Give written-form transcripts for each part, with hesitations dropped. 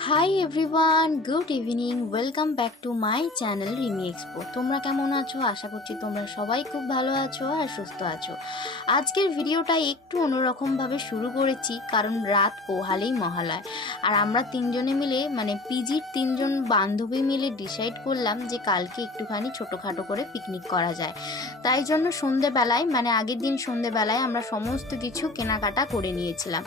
Hi everyone, good evening. Welcome back to my channel Rimi expo. তোমরা কেমন আছো? আশা করছি তোমরা সবাই খুব ভালো আছো আর সুস্থ আছো। আজকের ভিডিওটা একটু অন্যরকমভাবে শুরু করেছি, কারণ রাত পোহালেই মহালয়। আর আমরা তিনজনে মিলে পিজির তিনজন বান্ধবী মিলে ডিসাইড করলাম যে কালকে একটুখানি ছোটোখাটো করে পিকনিক করা যায়। তাই জন্য সন্ধেবেলায় আগের দিন সন্ধেবেলায় আমরা সমস্ত কিছু কেনাকাটা করে নিয়েছিলাম।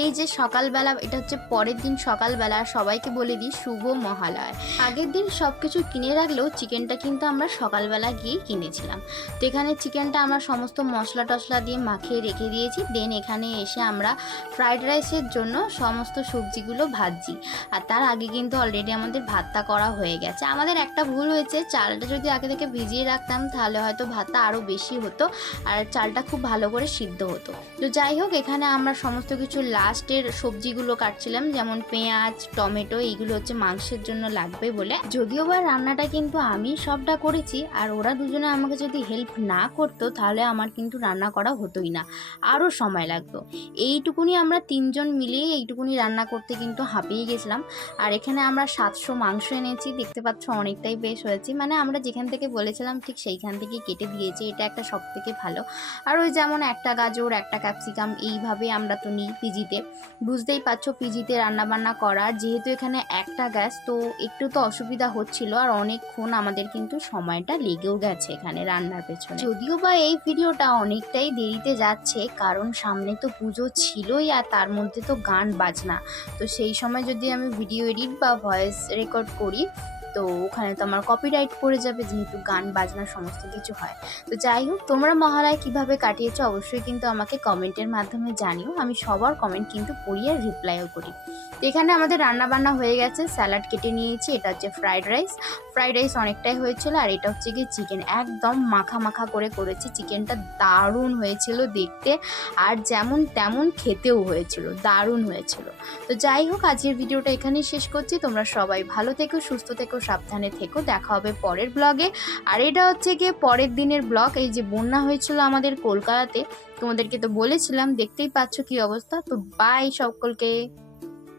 এই যে সকালবেলা, এটা হচ্ছে পরের দিন সকালবেলা। সবাইকে বলে দিই শুভ মহালয়। আগের দিন সব কিছু কিনে রাখলেও চিকেনটা কিন্তু আমরা সকালবেলা গিয়েই কিনেছিলাম। তো এখানে চিকেনটা আমরা সমস্ত মশলা টশলা দিয়ে মাখিয়ে রেখে দিয়েছি। দেন এখানে এসে আমরা ফ্রাইড রাইসের জন্য সমস্ত সবজিগুলো ভাজছি। আর তার আগে কিন্তু অলরেডি আমাদের ভাতটা করা হয়ে গেছে। আমাদের একটা ভুল হয়েছে, চালটা যদি আগে থেকে ভিজিয়ে রাখতাম তাহলে হয়তো ভাতটা আরও বেশি হতো আর চালটা খুব ভালো করে সিদ্ধ হতো। তো যাই হোক, এখানে আমরা সমস্ত কিছু লাস্টের সবজিগুলো কাটছিলাম, যেমন পেঁয়াজ, টমেটো। এইগুলো হচ্ছে মাংসের জন্য লাগবে বলে। যদিও বা রান্নাটা কিন্তু আমি সবটা করেছি, আর ওরা দুজনে আমাকে যদি হেল্প না করতো তাহলে আমার কিন্তু রান্না করা হতোই না, আরও সময় লাগতো। এইটুকুনি আমরা তিনজন মিলিয়ে এইটুকুনি রান্না করতে কিন্তু হাঁপিয়ে গেছিলাম। আর এখানে আমরা 700 মাংস এনেছি, দেখতে পাচ্ছ অনেকটাই বেশ হয়েছে। আমরা যেখান থেকে বলেছিলাম ঠিক সেইখান থেকে কেটে দিয়েছি, এটা একটা সব থেকে ভালো। আর ওই যেমন একটা গাজর, একটা ক্যাপসিকাম, এইভাবে আমরা তো নিই পিজিতে। বুঝতেই পারছো পিজিতে রান্নাবান্না করার, যেহেতু এখানে একটা গ্যাস, তো একটু তো অসুবিধা হচ্ছিল। আর অনেকক্ষণ আমাদের কিন্তু সময়টা লেগেও গেছে এখানে রান্নার পেছনে। যদিও বা এই ভিডিওটা অনেকটাই দেরিতে যাচ্ছে, কারণ সামনে তো পুজো ছিলই, আর তার মধ্যে তো গান বাজনা। তো সেই সময় যদি আমি ভিডিও এডিট বা ভয়েস রেকর্ড করি, তো ওখানে তো আমার কপিরাইট পড়ে যাবে, যেহেতু গান বাজনা সমস্ত কিছু হয়। তো যাই হোক, তোমরা মহালয় কিভাবে কাটিয়েছো অবশ্যই কিন্তু আমাকে কমেন্টের মাধ্যমে জানিও। আমি সবার কমেন্ট কিন্তু পড়ি আর রিপ্লাইও করি। তো এখানে আমাদের রান্না বান্না হয়ে গেছে, স্যালাড কেটে নিয়েছি। এটা হচ্ছে ফ্রাইড রাইস অনেকটাই হয়েছিল। আর এটা হচ্ছে কি চিকেন, একদম মাখা মাখা করে করেছি। চিকেনটা দারুণ হয়েছিল দেখতে, আর যেমন তেমন খেতেও হয়েছিল, দারুণ হয়েছিল। তো যাই হোক, আজকের ভিডিওটা এখানেই শেষ করছি। তোমরা সবাই ভালো থেকো, সুস্থ থেকো, সাবধানে থেকো। দেখা হবে পরের ব্লগে। আর এটা হচ্ছে গিয়ে পরের দিনের ব্লগ। এই যে বন্যা হয়েছিল আমাদের কলকাতাতে, তোমাদেরকে তো বলেছিলাম, দেখতেই পাচ্ছ কি অবস্থা। তো বাই সকলকে।